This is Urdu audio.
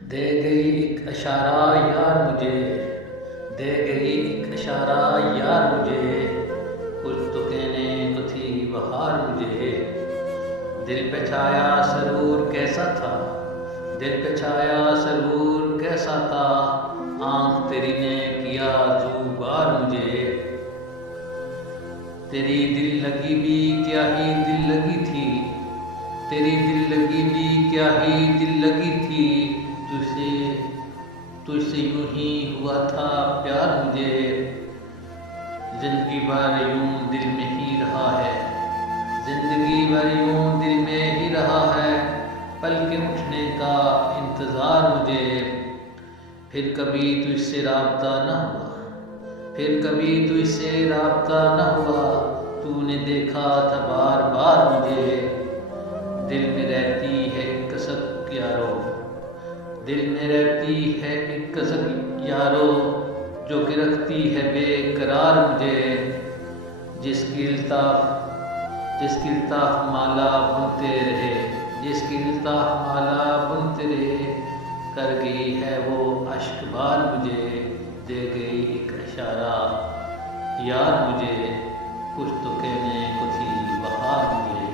دے گئی ایک اشارہ یار مجھے، دے گئی ایک اشارہ یار مجھے، کچھ تو کہنے کو تھی بہار مجھے، دل پہ چھایا سرور کیسا تھا، دل پہ چھایا سرور کیسا تھا، آنکھ تیری نے کیا زو بار مجھے، تیری دل لگی بھی کیا ہی دل لگی تھی، تیری دل لگی بھی کیا ہی دل لگی تھی، تجھ سے یوں ہی ہوا تھا پیار مجھے، زندگی بھر یوں دل میں ہی رہا ہے، زندگی بھر یوں دل میں ہی رہا ہے، پل کے اٹھنے کا انتظار مجھے، پھر کبھی تجھ سے رابطہ نہ ہوا، پھر کبھی تجھ سے رابطہ نہ ہوا، تو نے دیکھا تھا بار بار مجھے، دل میں رہتی ہے ایک کسک یارو، دل میں رہتی ہے ایک کسک یارو، جو کہ رکھتی ہے بے قرار مجھے، جس کی الطاف مالا بنتے رہے، جس کی الطاف مالا بنتے رہے، کر گئی ہے وہ اشک بار مجھے، دے گئی ایک اشارہ یار مجھے، کچھ تو کہنے کو تھی بہار مجھے۔